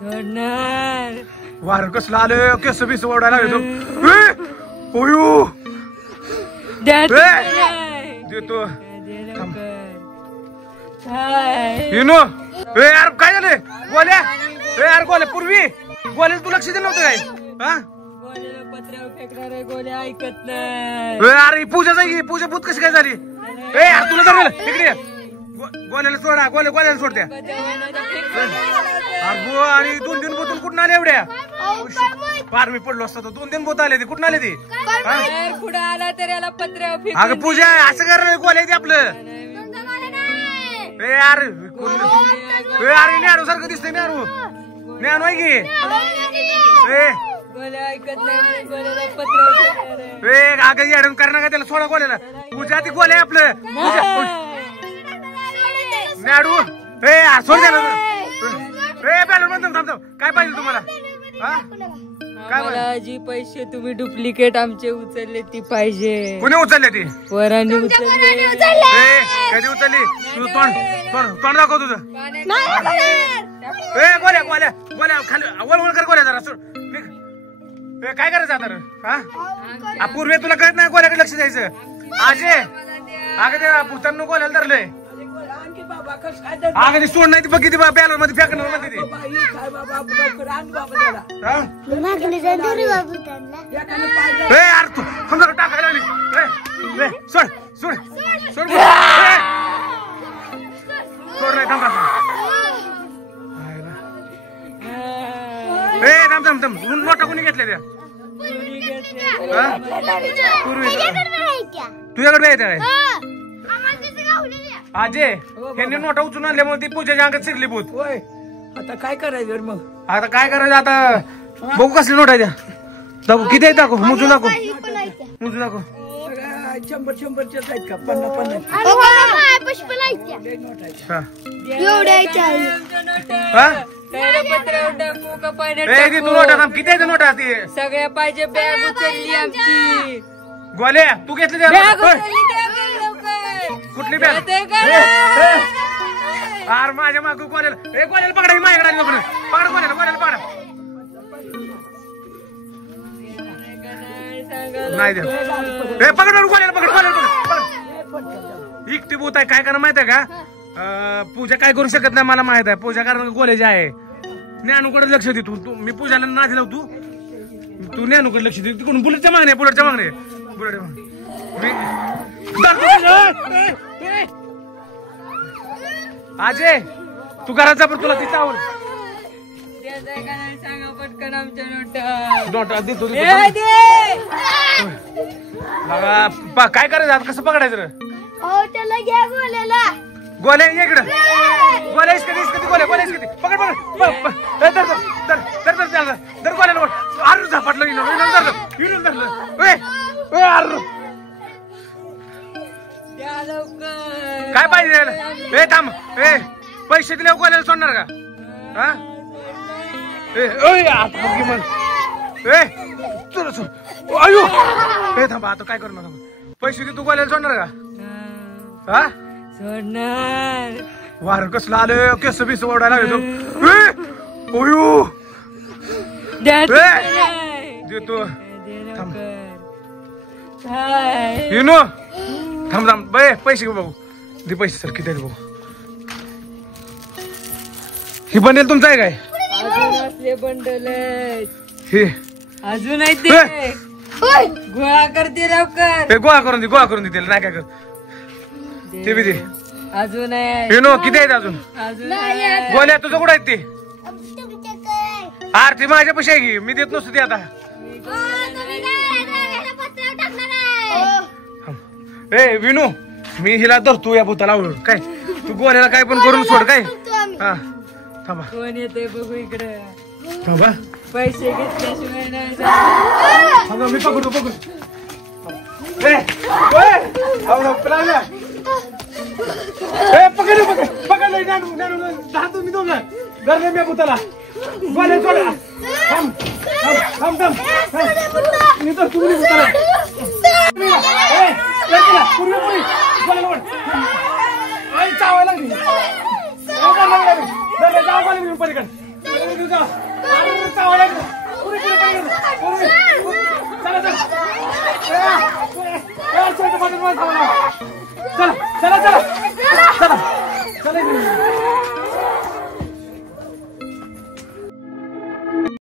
सोडणार वार कसला आलं केस बिस ओढायला येतो देतो हिनो यार काय झालं गोल्या यार गोल्या पूर्वी गोल्या तू लक्ष दिलं नव्हतं काय हा पत्र्यावर फेकणार गोल्या ऐकत नाही अरे पूजा जाई पूजा भूत कशी काय झाली यार तुला जमलं इकडे गोल्याला सोडा गोल्याला सोडत्या अरे आणि 2-3 बोतल कुठून आले एवढ्या फार मी पडलो असतो 2-3 बोतल आले ती कुठून आले ती पुढे आला तर याला पत्र्यावर फेक अगं पूजा असं कर गोल्या ते आपलं यार अरे न्यारू सारखं दिसतंय न्यारू आहे की गोल्या ऐकत नाही गोल्याला पत्र्यावर अगं येडून कर नका त्याला सोडा गोल्याला पूजा ती गोल्या आपलं न्याडू सोड द्या म्हणतो काय पाहिजे तुम्हाला काय जी पैसे तुम्ही डुप्लिकेट आमचे उचलले ती पाहिजे कुणी उचलले ती वरांनी उचलले कधी उचलली तू तोंड दाखव तुझं गोल्या गोल्या गोल्या खाली वळ कर गोल्या जरा सोड काय करायचं आता पूर्वी तुला कळत नाही गोल्याकडे लक्ष द्यायचं आजे अगं ते भूतांना गोल्याला धरलंय अगं सोड नाही ती बघ किती बॅलर मध्ये फेकणार मध्ये ती यार तू समजा टाकायला लागली सोड सोड सोड सोड नाही थांबा थांब नोटा कोणी घेतल्या त्या तुझ्याकडे येते काय आजे यांनी नोटा उचलून आणल्यामुळे ती पूजाच्या अंगात शिरली भूत आता काय करायचं मग आता काय करायचं आता बघू कसली नोट आहे त्या दाखव किती आहे दाखव मोजून दाखव मोजून दाखव 100-100च्या आहेत का 50-50 किती आहे नोटा ती सगळ्या पाहिजे बॅग उचलली आमची गोल्या तू घेतली कुठली बॅग अरे माझ्या माग गोल्याला गोल्याला पकडा माझ्याकडे पकडा गोल्याला पकडा नाही द्या पकड गोल्याला पकड इकटी भूत आहे काय करा माहित आहे का पूजा काय करू शकत नाही मला माहित आहे पूजा कारण गोल्याची आहे ज्ञानूकडे लक्ष दे तू मी पूजाला नाच लाव तू ज्ञानूकडे लक्ष दे तिकडून बुलेटच्या मागणे बुलेटच्या मागणे बुलेट आजे तू घराचा पण तुला तिचा आवड सांगा पटकन आमच्या नोटा देतो काय करायचं आता कसं पकडायचं रे त्याला घ्या गोल्याला गोल्या इकडं गोल्या कधी गोल्या कधी पकड दर गोल्याला अरे झपाटलं काय पाहिजे थांब पैसे दिले गोल्याला सोडणार का अयो थांबा आता काय करणार पैसे दे तू गोल्याला सोडणार का सोडणार वार कसला आलं केस बिस ओढायला येतो देतो हिनो थांब पैसे घेऊ बघू दे पैसे सर किती बघू ही बंडेल तुमचं आहे काय अजून बंडल हे अजून आहे ते गोळा करते लवकर गोळा करून दे त्याला नाही काय कर ते बी दे अजून आहे हिनो किती आहेत अजून गोल्या तुझं कुठं आहेत ते आरती माझ्या पैसे आहे की मी देत नसतो ते आता विनू मी हिला धरतो या भूताला आवडून काय तू गोल्याला काय पण करून सोड काय हा थांबा कोण येते बघू इकडे थांबा पैसे घेतल्याशिवाय नाही थांबा मी पकडतो पकड मी दोन धरले मी भूताला गोल्या सोडा थांब मी तर तुम्ही भूताला चावायला लागली तुम्ही पलीकडे घेऊन जा. अरे, चावला. पुढे गेलं पलीकडे. पुढे. चला चला चला चला चला चला चला